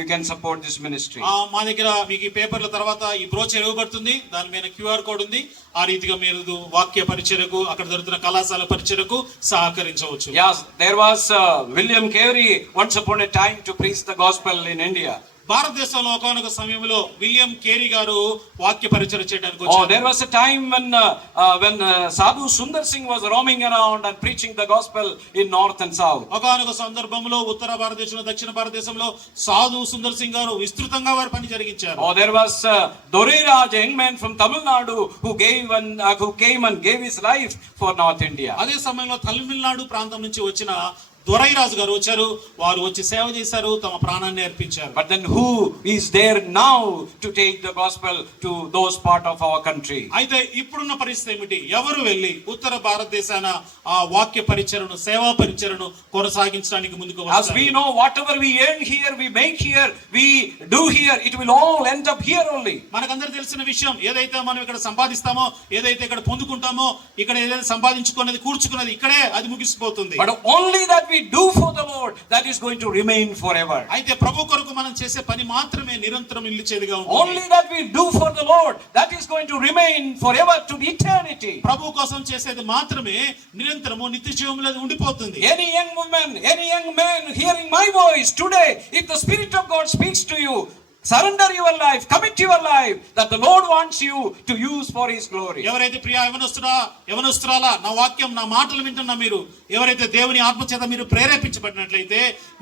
you can support this ministry. మా దగ్గర మీకు ఈ పేపర్ల తర్వాత ఈ బ్రోచర్ ఇవ్వబడుతుంది, దాని మీద QR కోడ్ ఉంది. ఆ రీతిగా మీరు వాక్య పరిచయకు అక్కడ జరుగుతున్న కళాశాల పరిచయకు సహకరించవచ్చు. Yes, there was William Carey once upon a time to preach the gospel in India. భారతదేశంలో ఒకనొక సమయంలో విలియం కేరీ గారు వాక్య పరిచయం చేయడానికి Oh, వచ్చారు. there was a time when Sadhu Sundar Singh was roaming around and preaching the gospel in north and south. ఒకనొక సందర్భంలో ఉత్తర భారతదేశంలో దక్షిణ భారతదేశంలో సాధు సుందర్ సింగ్ గారు విస్తృతంగా వారి పని జరిగించారు. Oh, there was Doreraj, a young man from Tamil Nadu, who came and gave his life for North India. అదే సమయంలో తమిళనాడు ప్రాంతం నుంచి వచ్చిన దొరైరాజు గారు వచ్చారు. వారు వచ్చి సేవ చేశారు, తమ ప్రాణాన్ని అర్పించారు. But then who is there now to take the gospel to those part of our country? అయితే ఇప్పుడున్న పరిస్థితి ఏమిటి? ఎవరు వెళ్ళి ఉత్తర భారతదేశాన ఆ వాక్య పరిచయను సేవా పరిచయను కొనసాగించడానికి ముందుకు As వస్తారు? we know, whatever we earn here, we make here, we do here, it will all end up here only. మనకందరూ తెలిసిన విషయం, ఏదైతే మనం ఇక్కడ సంపాదిస్తామో, ఏదైతే ఇక్కడ పొందుకుంటామో, ఇక్కడ ఏదైతే సంపాదించుకున్నది కూర్చుకున్నది ఇక్కడే అది ముగిసిపోతుంది. But only that we do for the Lord, that is going to remain forever. అయితే ప్రభు కొరకు మనం చేసే పని మాత్రమే నిరంతరం నిలిచేదిగా ఉంటుంది. Only that we do for the Lord, that is going to remain forever to eternity. ప్రభు కోసం చేసేది మాత్రమే నిరంతరము నిత్య జీవంలో ఉండిపోతుంది. Any young woman, any young man hearing my voice today, if the Spirit of God speaks to you, surrender your life, commit your life, that the Lord wants you to use for His glory. ఎవరైతే ప్రియ యవనస్తురాలా నా వాక్యం నా మాటలు వింటున్నా మీరు ఎవరైతే దేవుని ఆత్మ చేత మీరు ప్రేరేపించబడినట్లయితే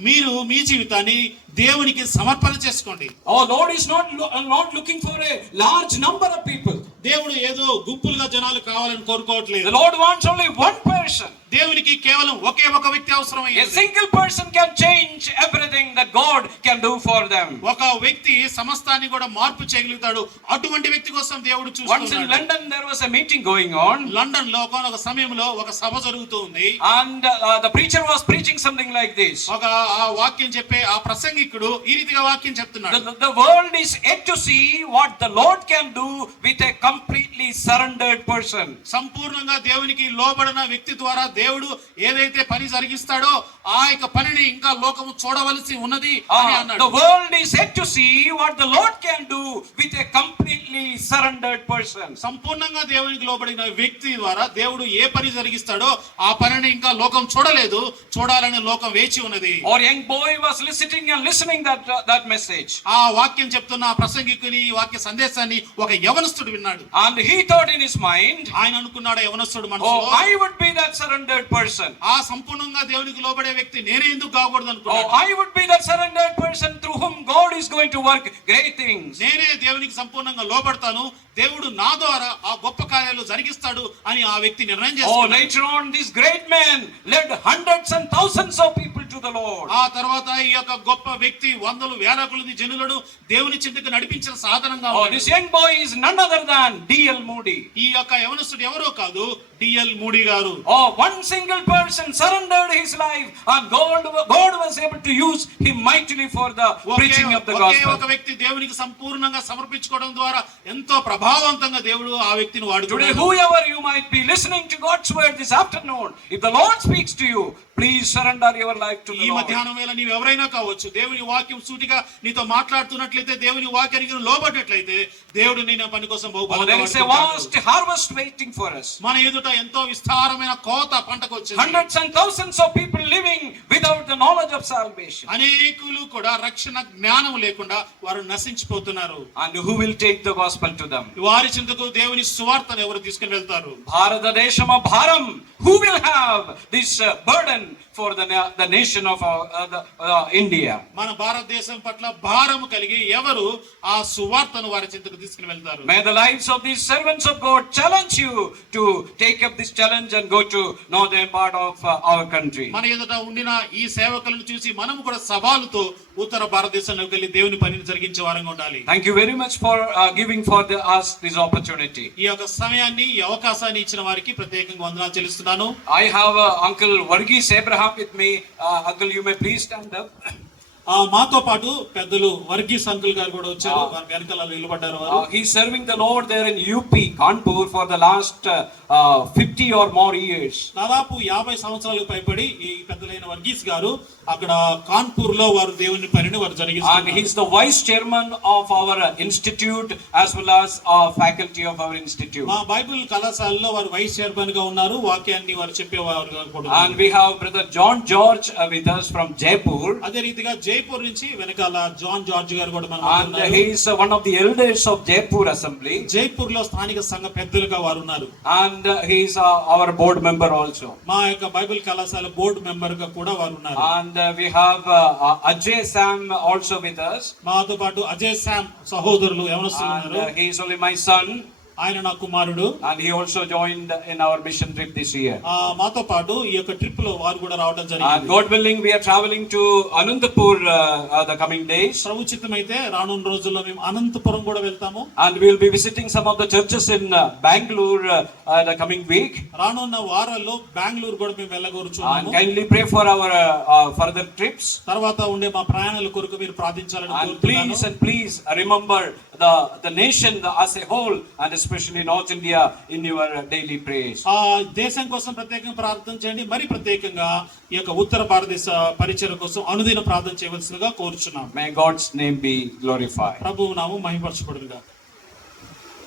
మీరు మీ జీవితాన్ని దేవునికి సమర్పణ చేసుకోండి. Oh, Lord is not looking for a large number of people. దేవుడు ఏదో గుంపులుగా జనాలు కావాలని కోరుకోవట్లేదు. The Lord wants only one person. దేవునికి కేవలం ఒకే ఒక వ్యక్తి A అవసరమైంది. single person can change everything that God can do for them. ఒక వ్యక్తి సమస్తాన్ని కూడా మార్పు చేయగలుగుతాడు. అటువంటి వ్యక్తి కోసం దేవుడు Once in చూస్తున్నాడు. London there was a meeting going on, London లో ఒక సమయంలో ఒక సభ జరుగుతుంది. and the preacher was preaching something like this. ఒక ఆ వాక్యం చెప్పే ఆ ప్రసంగికుడు ఈ రీతిగా వాక్యం చెప్తున్నాడు. The world is yet to see what the Lord can do with a completely surrendered person. సంపూర్ణంగా దేవునికి లోబడిన వ్యక్తి ద్వారా దేవుడు ఏదైతే పని జరిగిస్తాడో ఆ యొక్క పనిని ఇంకా లోకము చూడవలసి ఉన్నది అని అన్నాడు. The world is yet to see what the Lord can do with a completely surrendered person. సంపూర్ణంగా దేవునికి లోబడిన వ్యక్తి ద్వారా దేవుడు ఏ పని జరిగిస్తాడో ఆ పనిని ఇంకా లోకం చూడలేదు, చూడాలని లోకం వేచి ఉన్నది. Or young boy was listening and listening that message. ఆ వాక్యం చెప్తున్న ఆ ప్రసంగికుని వాక్య సందేశాన్ని ఒక యవనస్తుడు విన్నాడు. And he thought in his mind, ఆయన అనుకున్నాడు యవనస్తుడు oh, మనసులో, I would be that surrendered person. ఆ సంపూర్ణంగా దేవునికి లోబడే వ్యక్తి నేనే ఎందుకు కాకూడదు Oh, అనుకున్నాడు. I would be that surrendered person through whom God is going to work great things. నేనే దేవునికి సంపూర్ణంగా లోబడతాను, దేవుడు నా ద్వారా ఆ గొప్ప కార్యాలు జరిగిస్తాడు అని ఆ వ్యక్తి నిర్ణయం Oh, చేసుకున్నాడు. later on, this great man led hundreds and thousands of people to the Lord. ఆ తర్వాత ఈ యొక్క గొప్ప వ్యక్తి వందలు వేల కొలది జనులను దేవుని చింతకు నడిపించిన సాధనంగా Oh, ఉన్నాడు. this young boy is none other than D.L. Moody. ఈ యొక్క యవనస్తుడు ఎవరో కాదు, డిఎల్ మూడీ గారు. Oh, one single person surrendered his life and God was able to use him mightily for the preaching of the okay gospel. ఒక వ్యక్తి దేవునికి సంపూర్ణంగా సమర్పించుకోవడం ద్వారా ఎంతో ప్రభావవంతంగా దేవుడు ఆ వ్యక్తిని Today, వాడుతున్నాడు. whoever you might be listening to God's word this afternoon, if the Lord speaks to you, please surrender your life to ఈ the Lord. మధ్యాహ్నం వేళ నీవు ఎవరైనా కావచ్చు, దేవుని వాక్యం సూటిగా నీతో మాట్లాడుతున్నట్లయితే, దేవుని వాక్యానికి లోబడినట్లయితే దేవుడు నీ పని కోసం Oh, there is a vast harvest waiting for us. మన ఎదుట ఎంతో విస్తారమైన కోత పంటకు వచ్చింది. Hundreds and thousands of people living without the knowledge of salvation. అనేకులు కూడా రక్షణ జ్ఞానం లేకుండా వారు నశించిపోతున్నారు. And who will take the gospel to them? వారి చింతకు దేవుని సువార్తను ఎవరు తీసుకుని వెళ్తారు? Bharatadeshama Bharam, who will have this burden for the nation of India? మన భారతదేశం పట్ల భారము కలిగి ఎవరు ఆ సువార్తను వారి చింతకు తీసుకుని వెళ్తారు? May the lives of these servants of God challenge you to take up this challenge and go to northern part of our country. మన ఎదుట ఉండిన ఈ సేవకులను చూసి మనము కూడా సవాలుతో ఉత్తర భారతదేశంలోకి వెళ్ళి దేవుని పనిని జరిగించే వారంగా ఉండాలి. Thank you very much for giving for us this opportunity. ఈ యొక్క సమయాన్ని, ఈ అవకాశాన్ని ఇచ్చిన వారికి ప్రత్యేకంగా వందనాలు చెల్లిస్తున్నాను. I have Uncle Varghese Abraham with me. Uncle, you may please stand up. మాతో పాటు పెద్దలు వర్గీస్ అంకుల్ గారు కూడా వచ్చారు. వారి వెనకాల నిలబడ్డారు వారు. He's serving the Lord there in UP Kanpur for the last 50 or more years. దాదాపు 50 సంవత్సరాలకు పైబడి ఈ పెద్దలైన వర్గీస్ గారు అక్కడ కాన్పూర్ లో వారు దేవుని పనిని వారు And జరిగిస్తున్నారు. he's the vice chairman of our institute as well as faculty of our institute. మా బైబిల్ కళాశాలలో వారు వైస్ చైర్మన్ గా ఉన్నారు. వాక్యాన్ని వారు చెప్పేవారు కూడా. And we have brother John George with us from Jaipur. అదే రీతిగా జైపూర్ నుంచి వెనకాల జాన్ జార్జ్ గారు కూడా మన And he is one of the elders of Jaipur assembly. Jaipur లో స్థానిక సంఘ పెద్దలుగా వారు ఉన్నారు. And he is our board member also. మా యొక్క బైబిల్ కళాశాల బోర్డు మెంబర్ గా కూడా వారు ఉన్నారు. And we have Ajay Sam also with us. మాతో పాటు అజయ్ శామ్ సహోదరులు యవనస్తులు And ఉన్నారు. he is only my son. ఆయన నా కుమారుడు. And he also joined in our mission trip this year. మాతో పాటు ఈ యొక్క ట్రిప్ లో వారు కూడా రావడం And జరిగింది. God willing, we are traveling to Anantapur the coming days. ప్రభు చిత్తమైతే రానున్న రోజుల్లో మేము అనంతపురం కూడా వెళ్తాము. And we will be visiting some of the churches in Bangalore the coming week. రానున్న వారాల్లో బెంగళూరు కూడా మేము And వెళ్ళగోరుచున్నాము. kindly pray for our further trips. తర్వాత ఉండే మా ప్రయాణాల కొరకు మీరు ప్రార్థించాలని And కోరుతున్నాను. please remember the nation as a whole, and especially North India, in your daily prayers. దేశం కోసం ప్రత్యేకంగా ప్రార్థన చేయండి. మరి ప్రత్యేకంగా ఈ యొక్క ఉత్తర భారతదేశ పరిచయం కోసం అనుదిన ప్రార్థన చేయవలసిందిగా కోరుచున్నాం. May God's name be glorified. ప్రభువు నామం మహిమపరచబడునుగా.